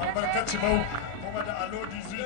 albarkaci bau kuma da alo dizi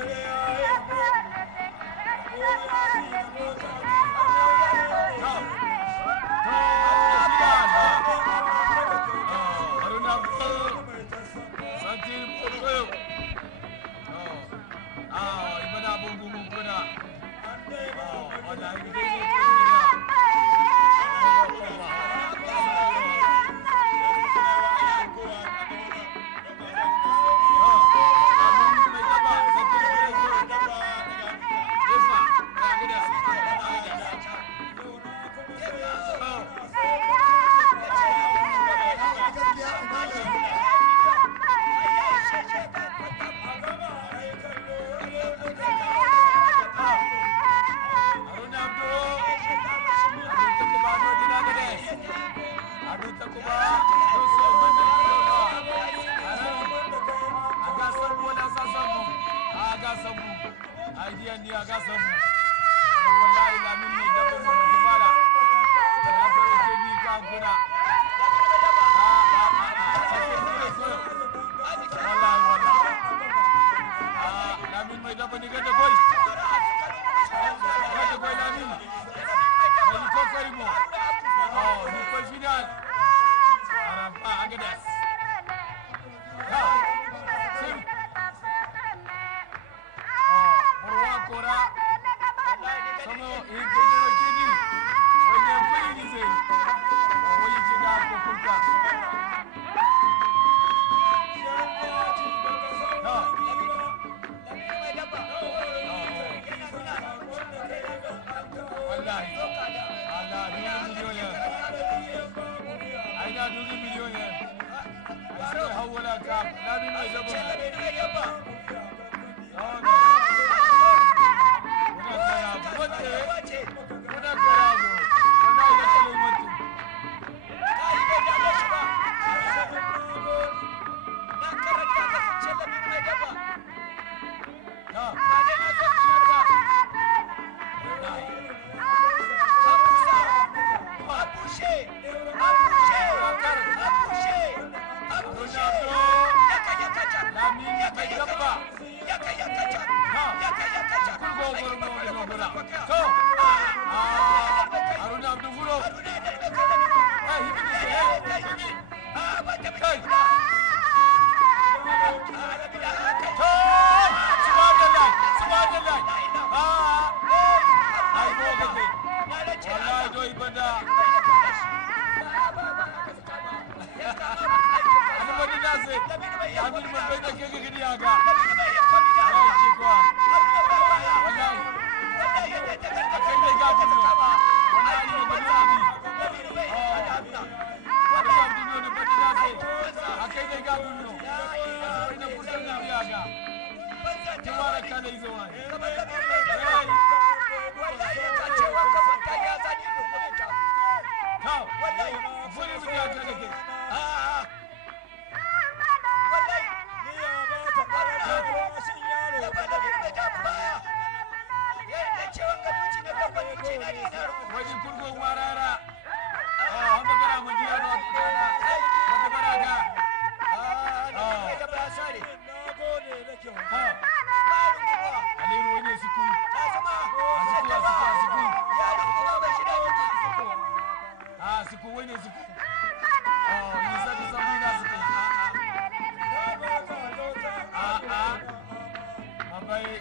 Akwai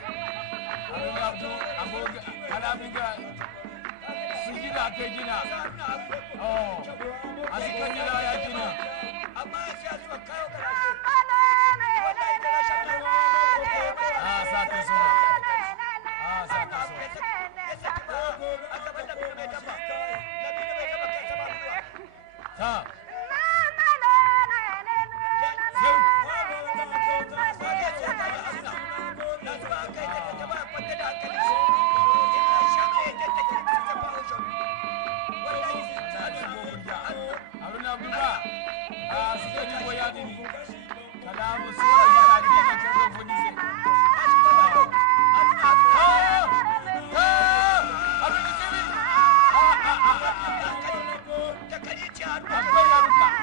yaruka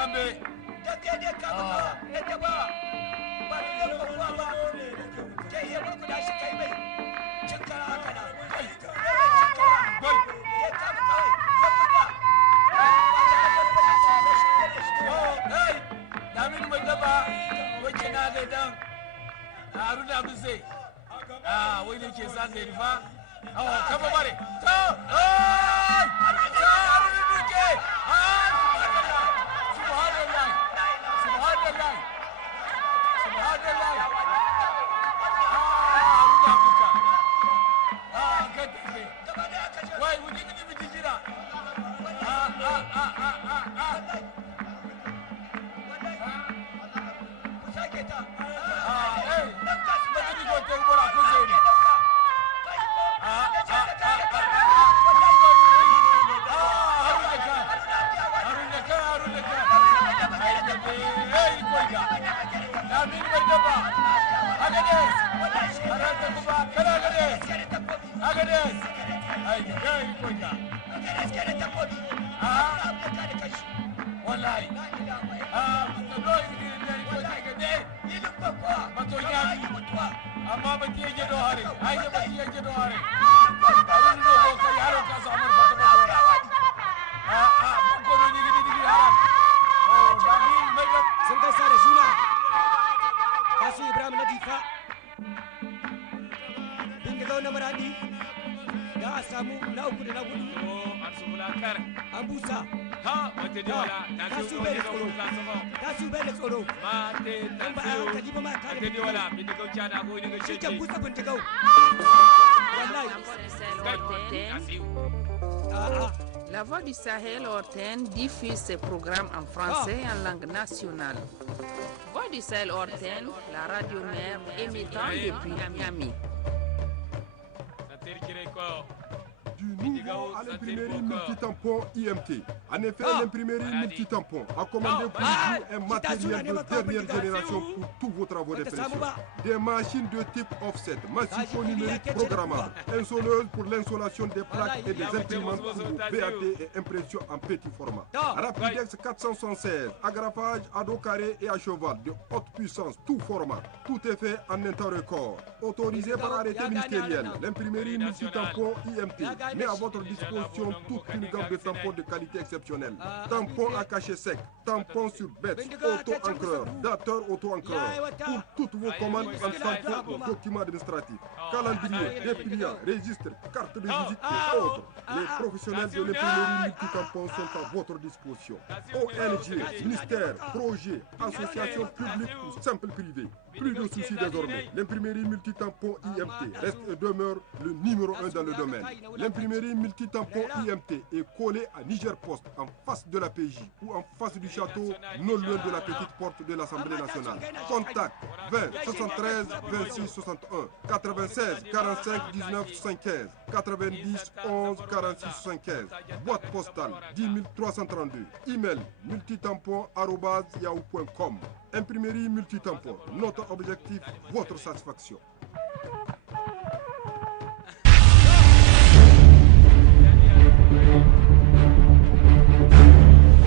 kambe. Gaskiya ne ka ba. Yadda ba. Ba ni da kowa ba. Ke iya murkuda shi kai mai. Cin kara haka na. Kai. Gol. Ya ka ba kawai. Ya buga. Hey, Lamin mai daba wacce na ga dan Haruna Abdusai. Wai ne ke sa zai rufa. Kama bare. To, Haruna Duke. Subhanallah. Subhanallah. Subhanallah. Haruna Duka. Kadike. Wai, wuji jira. Amma ba ti yake dohare, ai ba ti yake dohare. Arun do ko kai yaro ka samu fata ba. Ko do ni gidi haram. Damin mai da sun gaisa da juna. Kasu Ibrahim na difa. Bindiga na maradi. Da a samu na uku da na hudu. Arsu bulakar. Abusa. Ha, wata da wala. Kasu bai da tsoro. Kasu bai da tsoro. Mate ta tsoro. Wata da wala. Bindiga wuce na goyi daga shi ke busa bindigau. La Voix du Sahel Orten diffuse ses programmes en français et en langue nationale. Voix du Sahel Orten, la radio mère émettant depuis Miami. Du nouveau à l'imprimerie multitampon IMT. En effet, l'imprimerie multitampon a commandé pour vous un matériel de dernière génération pour tous vos travaux d'impression. Des machines de type offset, massifs numériques programmables, insoleuses pour l'insolation des plaques et des imprimantes pour vos BAT et impression en petit format. Rapidex 476, agrafage à dos carré et à cheval de haute puissance, tout format. Tout est fait en un temps record. Autorisé par arrêté ministériel, l'imprimerie multitampon IMT met à votre disposition toute une gamme de tampons de qualité exceptionnelle. Tampons à cachet sec, tampons sur bête, auto-encreur, dateur auto-encreur. Pour toutes vos commandes en tampons ou documents administratifs, calendrier, dépliant, registre, carte de visite et autres. Les professionnels de l'imprimerie multitampon sont à votre disposition. ONG, ministère, projet, association publique ou simple privé. Plus de soucis désormais. L'imprimerie multitampon IMT reste et demeure le numéro 1 dans le domaine. L'imprimerie multitampon IMT est collée à Niger Post en face de la PJ ou en face du château, non loin de la petite porte de l'Assemblée nationale. Contact 20 73 26 61 96 45 19 75 90 11 46 75. Boîte postale 10 332. Email multitampon@yahoo.com. Imprimerie multitampon. Notre objectif, votre satisfaction.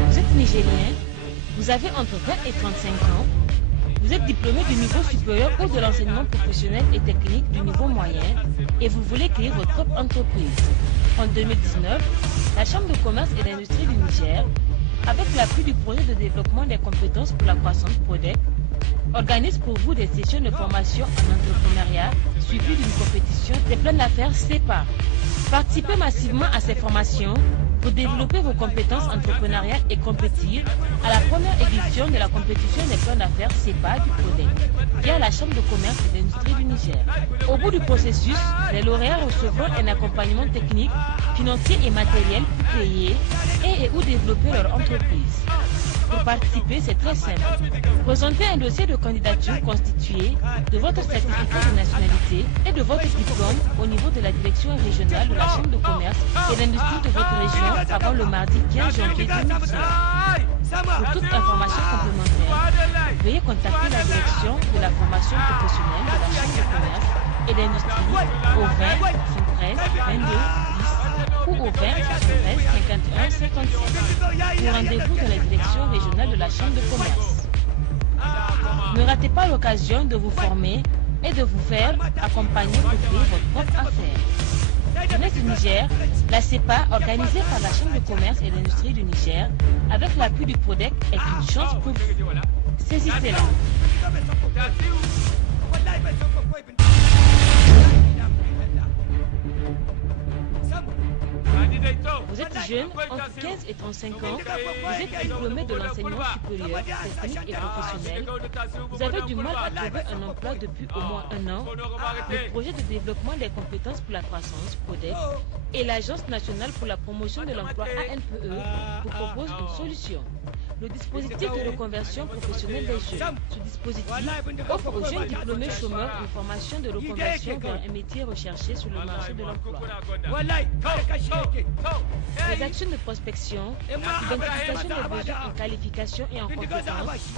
Vous êtes nigérien, vous avez entre 20 et 35 ans, vous êtes diplômé du niveau supérieur ou de l'enseignement professionnel et technique du niveau moyen et vous voulez créer votre propre entreprise. En 2019, la Chambre de commerce et d'industrie du Niger, avec l'appui du projet de développement des compétences pour la croissance PRODEC, organise pour vous des sessions de formation en entrepreneuriat suivies d'une compétition des plans d'affaires CEPA. Participez massivement à ces formations pour développer vos compétences entrepreneuriales et compétir à la première édition de la compétition des plans d'affaires CEPA du PRODEC via la Chambre de commerce et d'industrie du Niger. Au bout du processus, les lauréats recevront un accompagnement technique, financier et matériel pour créer et ou développer leur entreprise. Pour participer, c'est très simple. Présentez un dossier de candidature constitué de votre certificat de nationalité et de votre diplôme au niveau de la direction régionale de la Chambre de commerce et d'industrie de votre région avant le mardi 15 janvier 2019. Pour toute information complémentaire, veuillez contacter la direction de la formation professionnelle de la Chambre de commerce et d'industrie au 20 73 22 10 ou au 20 73 51 57 pour rendez-vous dans la direction régionale de la Chambre de commerce. Ne ratez pas l'occasion de vous former et de vous faire accompagner pour créer votre propre affaire. Jeunesse du Niger, la CEPA, organisée par la Chambre de commerce et d'industrie du Niger, avec l'appui du PRODEC, est une chance pour vous. Saisissez-la. Vous êtes jeune, entre 15 et 35 ans, vous êtes diplômé de l'enseignement supérieur, technique et professionnel, vous avez du mal à trouver un emploi depuis au moins un an, le projet de développement des compétences pour la croissance, PRODEC, et l'Agence nationale pour la promotion de l'emploi ANPE vous propose une solution. Le dispositif de reconversion professionnelle des jeunes. Ce dispositif offre aux jeunes diplômés chômeurs une formation de reconversion vers un métier recherché sur le marché de l'emploi. Des actions de prospection, d'identification des besoins en qualification et en compétences,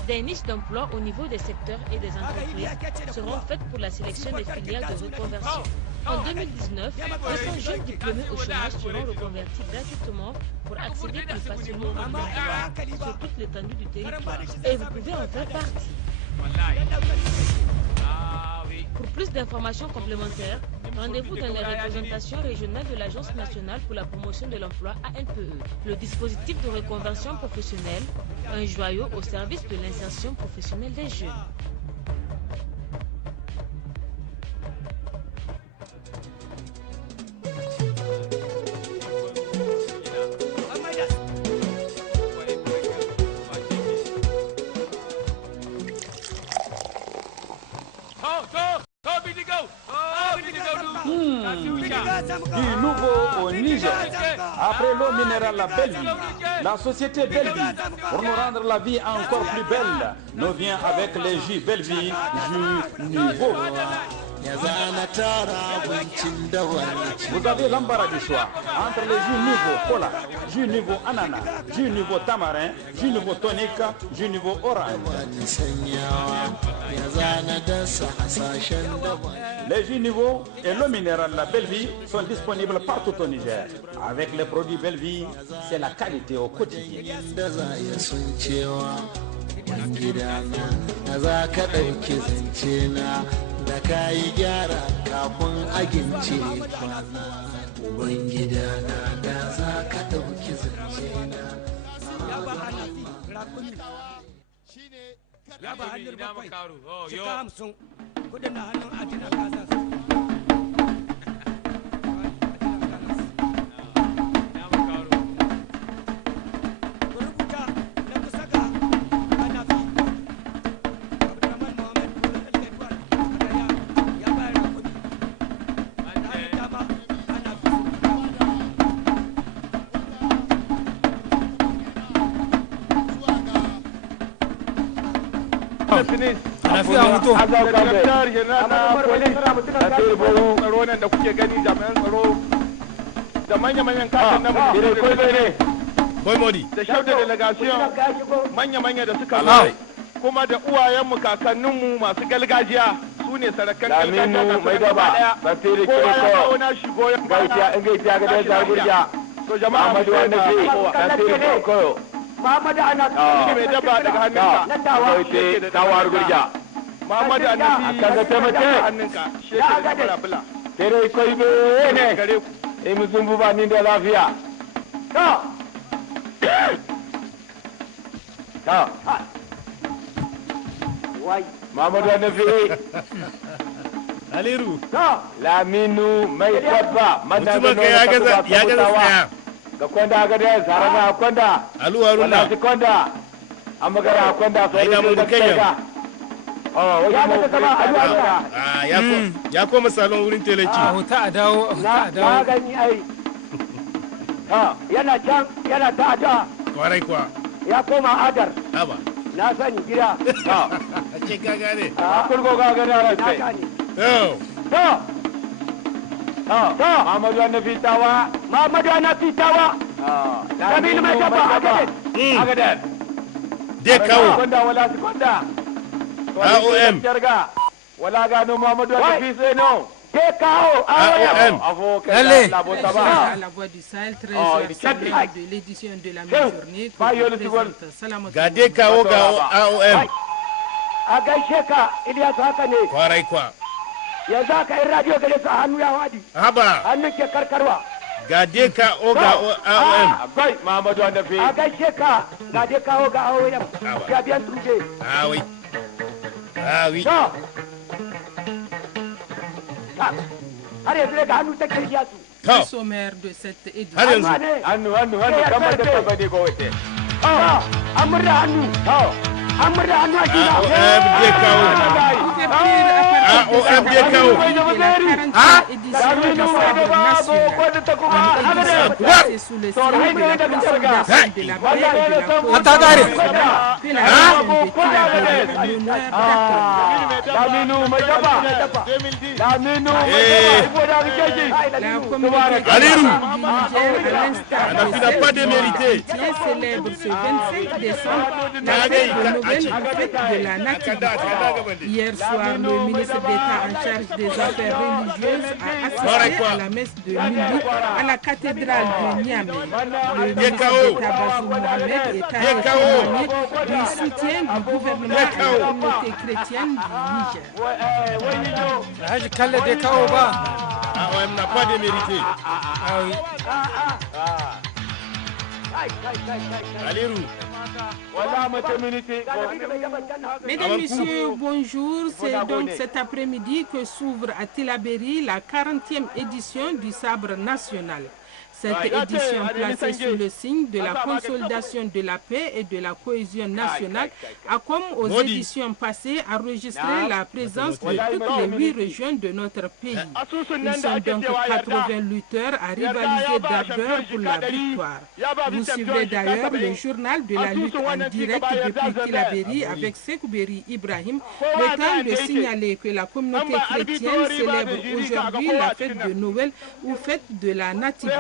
des niches d'emploi au niveau des secteurs et des entreprises seront faites pour la sélection des filières de reconversion. En 2019, 200 jeunes diplômés au chômage seront reconvertis gratuitement pour accéder plus facilement à l'emploi sur toute l'étendue du territoire. Et vous pouvez en faire partie. Pour plus d'informations complémentaires, rendez-vous dans les représentations régionales de l'Agence nationale pour la promotion de l'emploi ANPE. Le dispositif de reconversion professionnelle, un joyau au service de l'insertion professionnelle des jeunes. Du nouveau au Niger. Après l'eau minérale La Belle-Vie, la société Belle-Vie, pour nous rendre la vie encore plus belle, nous vient avec les jus Belle-Vie, jus nouveau. Vous avez l'embarras du choix entre les jus nouveau cola, jus nouveau ananas, jus nouveau tamarin, jus nouveau tonique, jus nouveau orange. Les jus nouveaux et l'eau minérale La Belle-Vie sont disponibles partout au Niger. Avec les produits Belle-Vie, c'est la qualité au quotidien. da ka yi gyara kafin agince kwana ubangida na da za ka ɗauki zance na ya ba hannun bakwai cika 50 kudin na hannun adina kazas tsaro nan da kuke gani jami'an tsaro da manya-manyan kasan na mutum da shauda delegation manya-manya da suka zai kuma da uwayenmu kakanninmu masu gargajiya su ne sarakan gargajiya mai daba kowa ya kawo na shi goyon bana so jama'a mu kowa Muhammadu Anafi mai daba daga hannunka na tawar gurja Muhammadu Anafi kan ga taimake hannunka shekara da bula tere koi be ne gare ku eh mun buba ni da lafiya ta wai Muhammadu Anafi Aliru Laminu mai dabba manna ya gaza ga kwanda ga da sarana kwanda aluwaruna wallahi kwanda an magana kwanda so ne da kayya oh wai mu sama aluwaruna ya koma salon wurin teleki huta a dawo na gani ai yana can yana ta da kwarai kwa ya koma adar aba na sani gida ce ka gane kurgo ga gane ran sai to Muhammadu Anafi tawa Muhammadu Anafi tawa Kabilu mai kafa Agaden de kawo konda wala si konda AOM jarga wala ga no Muhammadu Anafi sai no Allez. À la voix du Sahel, 13h de l'édition de la mi-journée que présente Salamot. Gade kawo ga AOM. A gaishe ka Ilyasu haka ne. Kwarai kwa. Yanzu haka in radio gare su hannu ya wadi. Haba. Hannun ke karkarwa. Gade ka oga AOM. Bai Muhammadu Annabi. A gaishe ka gade ka oga AOM. Ya biyan tuje. Ah oui. Ah oui. Har yanzu daga hannu ta Ilyasu. Le sommaire de cette édition. Hannu kamar da kabade ko wace. Amurra hannu. Amurra hannu a gida. Célèbre ce 25 décembre la fête de Noël en fête de la Nativité. Hier soir, le ministre d'État en charge des affaires religieuses a assisté à la messe de minuit à la cathédrale de Niamey. Le ministre d'État Bazoum Mohamed est allé témoigner du soutien du gouvernement à la communauté chrétienne du Niger. AOM n'a pas démérité. Ah oui. Mesdames, Messieurs, bonjour. C'est donc cet après-midi que s'ouvre à Tillabéri la 40e édition du Sabre national. Cette édition placée sous le signe de la consolidation de la paix et de la cohésion nationale a, comme aux éditions passées, enregistré la présence de toutes les 8 régions de notre pays. Ils sont donc 80 lutteurs à rivaliser d'ardeur pour la victoire. Vous suivrez d'ailleurs le journal de la lutte en direct depuis Tillabéri avec Sekouberi Ibrahim, le temps de signaler que la communauté chrétienne célèbre aujourd'hui la fête de Noël ou fête de la Nativité.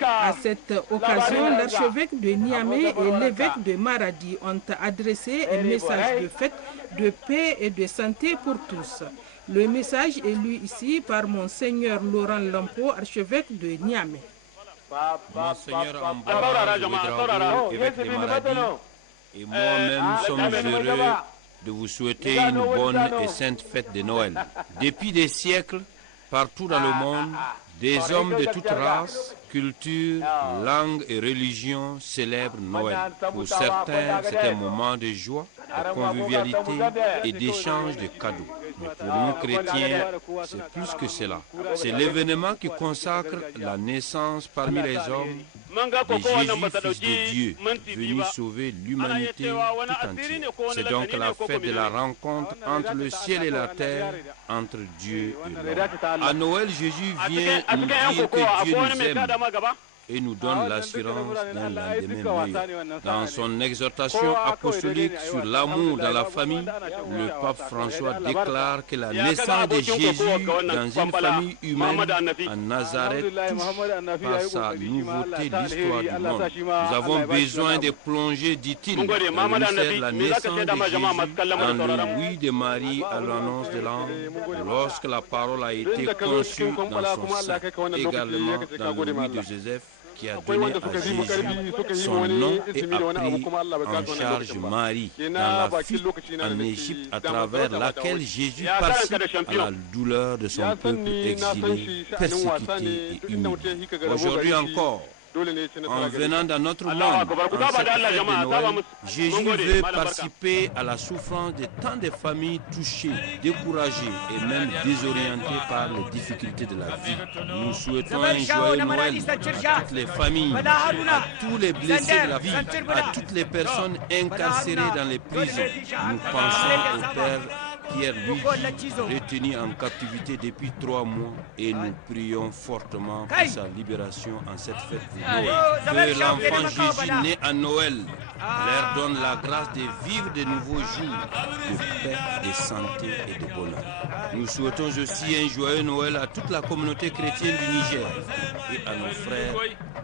À cette occasion, l'archevêque de Niamey et l'évêque de Maradi ont adressé un message de fête, de paix et de santé pour tous. Le message est lu ici par Monseigneur Laurent Lampo, archevêque de Niamey. Monseigneur Ambaro, évêque de Maradi, et moi-même sommes heureux de vous souhaiter une bonne et sainte fête de Noël. Depuis des siècles, partout dans le monde, des hommes de toutes races, culture, langue et religion célèbrent Noël. Pour certains, c'est un moment de joie, de convivialité et d'échange de cadeaux. Mais pour nous chrétiens, c'est plus que cela. C'est l'événement qui consacre la naissance parmi les hommes de Jésus, fils de Dieu, venu sauver l'humanité tout entière. C'est donc la fête de la rencontre entre le ciel et la terre, entre Dieu et l'homme. À Noël, Jésus vient nous dire que Dieu nous aime et nous donne l'assurance d'un lendemain meilleur. Dans son exhortation apostolique sur l'amour dans la famille, le pape François déclare que la naissance de Jésus dans une famille humaine à Nazareth touche par sa nouveauté l'histoire du monde. Nous avons besoin de plonger, dit-il, dans le mystère de la naissance de Jésus, dans le oui de Marie à l'annonce de l'ange, lorsque la parole a été conçue dans son sein, également dans le oui de Joseph, qui a donné à Jésus son nom et a pris en charge Marie dans la fuite en Égypte à travers laquelle Jésus participe à la douleur de son peuple exilé, persécuté et humilié. Aujourd'hui encore, en venant dans notre monde, en cette fête de Noël, Jésus veut participer à la souffrance de tant de familles touchées, découragées et même désorientées par les difficultés de la vie. Nous souhaitons un joyeux Noël à toutes les familles, à tous les blessés de la vie, à toutes les personnes incarcérées dans les prisons. Nous pensons au Père Pierre Luigi, retenu en captivité depuis 3 mois, et nous prions fortement pour sa libération en cette fête de Noël. Que l'enfant Jésus né à Noël leur donne la grâce de vivre de nouveaux jours de paix, de santé et de bonheur. Nous souhaitons aussi un joyeux Noël à toute la communauté chrétienne du Niger et à nos frères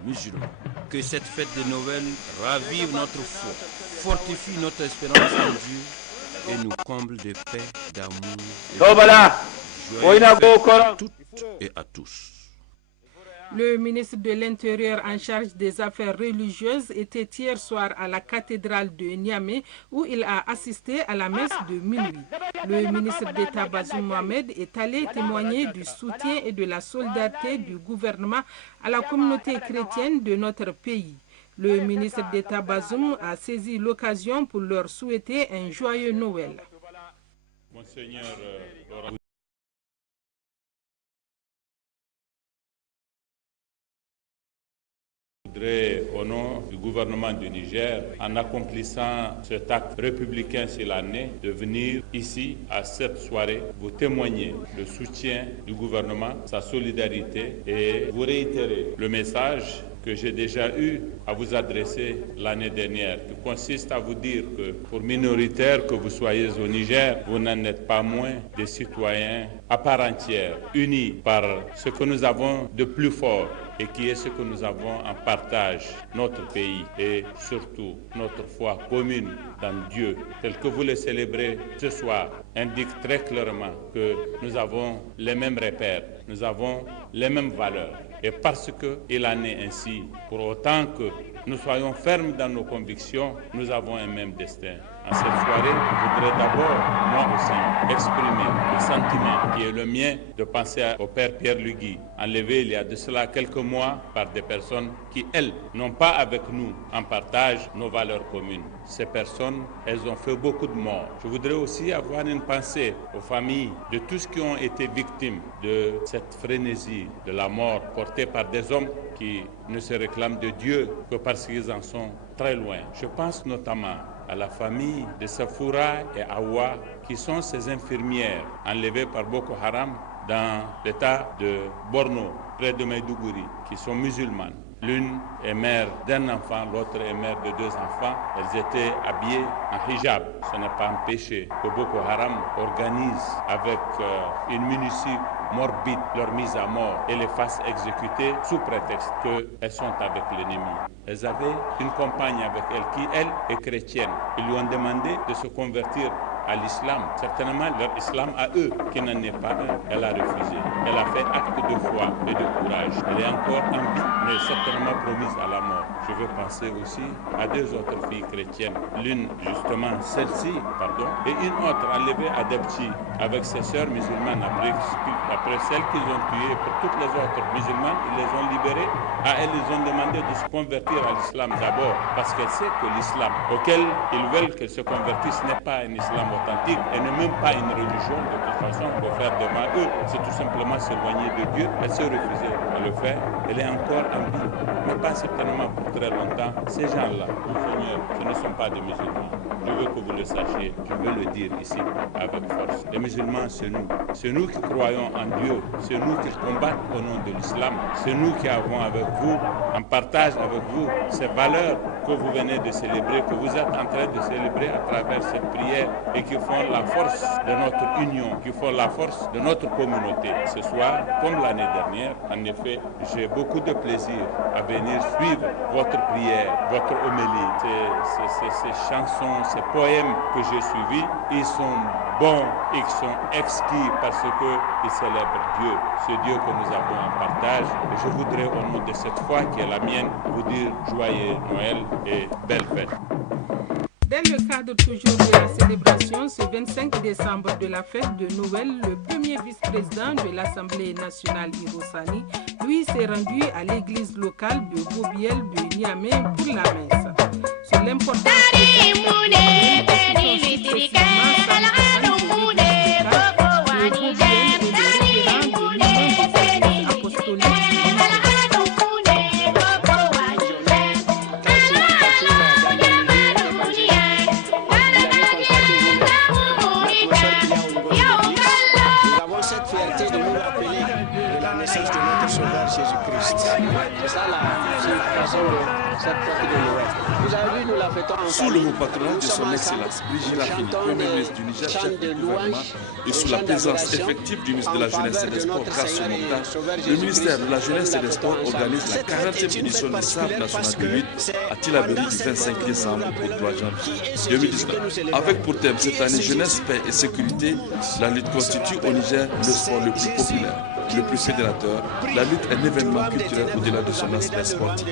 musulmans. Que cette fête de Noël ravive notre foi, fortifie notre espérance en Dieu et nous comble de paix, d'amour et de joyeux fête à toutes toutes et à tous. Le ministre de l'Intérieur en charge des affaires religieuses était hier soir à la cathédrale de Niamey où il a assisté à la messe de minuit. Le ministre d'État Bazoum Mohamed est allé témoigner du soutien et de la solidarité du gouvernement à la communauté chrétienne de notre pays. Le ministre d'État Bazoum a saisi l'occasion pour leur souhaiter un joyeux Noël. Monseigneur, je voudrais, au nom du gouvernement du Niger, en accomplissant cet acte républicain solennel, de venir ici à cette soirée vous témoigner le soutien du gouvernement, sa solidarité et vous réitérer le message que j'ai déjà eu à vous adresser l'année dernière, qui consiste à vous dire que pour minoritaires que vous soyez au Niger, vous n'en êtes pas moins des citoyens à part entière, unis par ce que nous avons de plus fort et qui est ce que nous avons en partage, notre pays et surtout notre foi commune dans Dieu, tel que vous le célébrez ce soir, indique très clairement que nous avons les mêmes repères, nous avons les mêmes valeurs. Et parce qu'il en est ainsi, pour autant que nous soyons fermes dans nos convictions, nous avons un même destin. En cette soirée, je voudrais d'abord, moi aussi, exprimer le sentiment qui est le mien de penser au Père Pierre Lugui, enlevé il y a de cela quelques mois par des personnes qui, elles, n'ont pas avec nous en partage nos valeurs communes. Ces personnes, elles ont fait beaucoup de morts. Je voudrais aussi avoir une pensée aux familles de tous ceux qui ont été victimes de cette frénésie de la mort portée par des hommes qui ne se réclament de Dieu que parce qu'ils en sont très loin. Je pense notamment à la famille de Safoura et Awa, qui sont ces infirmières enlevées par Boko Haram dans l'état de Borno, près de Maïdougouri, qui sont musulmanes. L'une est mère d'un enfant, l'autre est mère de 2 enfants. Elles étaient habillées en hijab. Ce n'est pas un péché que Boko Haram organise avec une minutie morbide leur mise à mort et les fasse exécuter sous prétexte qu'elles sont avec l'ennemi. Elles avaient une compagne avec elles qui, elle, est chrétienne. Ils lui ont demandé de se convertir à l'islam, certainement leur islam à eux, qui n'en est pas un. Elle a refusé. Elle a fait acte de foi et de courage. Elle est encore en vie, mais certainement promise à la mort. Je veux penser aussi à 2 autres filles chrétiennes. L'une, justement, celle-ci, et une autre enlevée à Debchi avec ses sœurs musulmanes après celles qu'ils ont tuées. Pour toutes les autres musulmanes, ils les ont libérées. À elles, ils ont demandé de se convertir à l'islam d'abord, parce qu'elles savent que l'islam auquel ils veulent qu'elles se convertissent n'est pas un islam authentique et n'est même pas une religion de toute façon pour faire devant eux. C'est tout simplement s'éloigner de Dieu. Elle s'est refusée à le faire. Elle est encore en vie, mais pas certainement pour très longtemps. Ces gens-là, Seigneur, ce ne sont pas des musulmans. Je veux que vous le sachiez. Je veux le dire ici avec force. Les musulmans, c'est nous. C'est nous qui croyons en Dieu. C'est nous qui combattons au nom de l'islam. C'est nous qui avons avec vous, en partage avec vous, ces valeurs que vous venez de célébrer, que vous êtes en train de célébrer à travers cette prière et qui font la force de notre union, qui font la force de notre communauté. Ce soir, comme l'année dernière, en effet, j'ai beaucoup de plaisir à venir suivre votre prière, votre homélie. Ces chansons, ces poèmes que j'ai suivis, ils sont bons, ils sont exquis parce qu'ils célèbrent Dieu, ce Dieu que nous avons en partage. Et je voudrais, au nom de cette foi qui est la mienne, vous dire joyeux Noël et belle fête. Dans le cadre toujours de la célébration, ce 25 décembre de la fête de Noël, le premier vice-président de l'Assemblée nationale, Irosani, lui s'est rendu à l'église locale de Bobiel de Niamey pour la messe. Sur l'importance Sous le haut patronat de son Excellence Brigitte Lafini, Premier ministre du Niger, chef du gouvernement, et sous la présence effective du ministre de la Jeunesse et des Sports, Grasso Monta, le ministère de la Jeunesse et des Sports organise la 40e édition du Sabre national de lutte à Tillabéri du 25 décembre au 3 janvier 2019. Avec pour thème cette année jeunesse, paix et sécurité, la lutte constitue au Niger le sport le plus populaire. le plus fédérateur, la lutte est un événement culturel au-delà de son aspect sportif.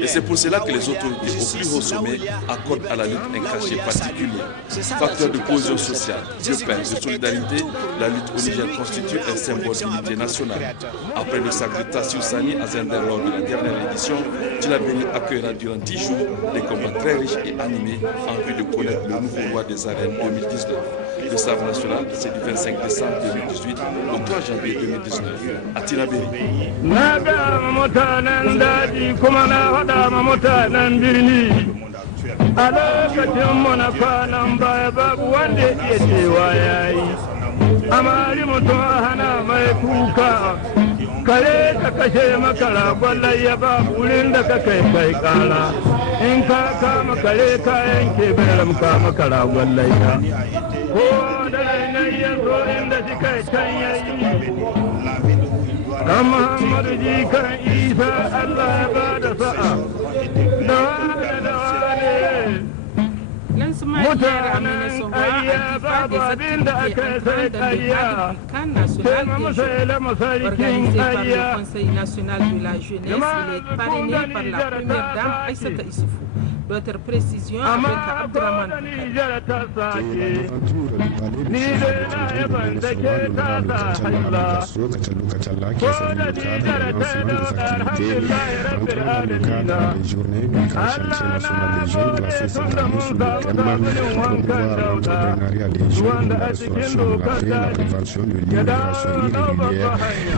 Et c'est pour cela que les autorités au plus haut sommet accordent à la lutte un cachet particulier. Facteur de cohésion sociale, de paix, de solidarité, la lutte au Niger constitue un symbole d'unité nationale. Après le sac de Tassio Sani à Zender lors de la dernière édition, Tilaberi accueillera durant 10 jours des combats très riches et animés en vue de connaître le nouveau roi des arènes 2019. Le sabre national, c'est du 25 décembre 2018 au 3 janvier 2019 à Tilaberi. kare ka kashe makara kwallon ya ba wurin da ka kai kai kara in ka kama kare ka yanke beram ka makara kwallon ya ko da rainai ya zo inda shi kai can yayi kan Muhammadu ji kan Isa Allah ya ba da sa'a da wane mutanen ayya babu abin da aka sai ayya sai ma musaila masarikin ayya D'autres précisions avec Abdraman.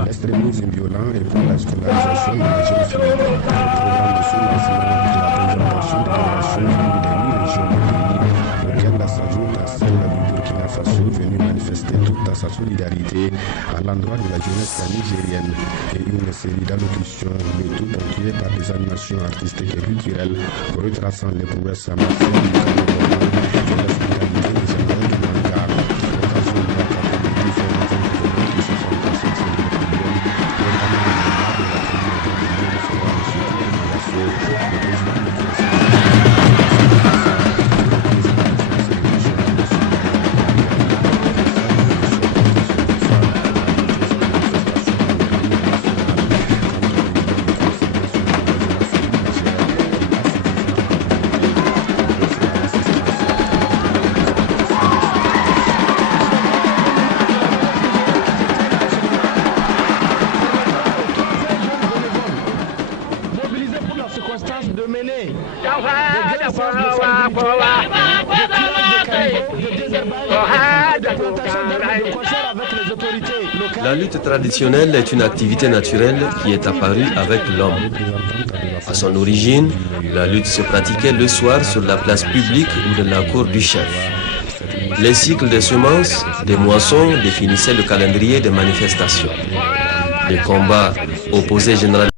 L'extrémisme violent et pour la scolarisation de la jeune fille. Le programme de sous-lancement de la préservation de la région auquel s'ajoute celle du Burkina Faso venue manifester toute sa solidarité à l'endroit de la jeunesse nigérienne et une série d'allocutions, le tout ponctué par des animations artistiques et culturelles retraçant les prouesses martiales du Cameroun et l'hospitalité des généraux du Mankar, l'occasion de la capacité de différents entrepreneurs qui se sont passés sur le problème, notamment le maire de la communauté de l'Union de Fédération de Magasso, le président de La lutte traditionnelle est une activité naturelle qui est apparue avec l'homme. À son origine, la lutte se pratiquait le soir sur la place publique ou de la cour du chef. Les cycles des semences, des moissons définissaient le calendrier des manifestations. Les combats opposaient généralement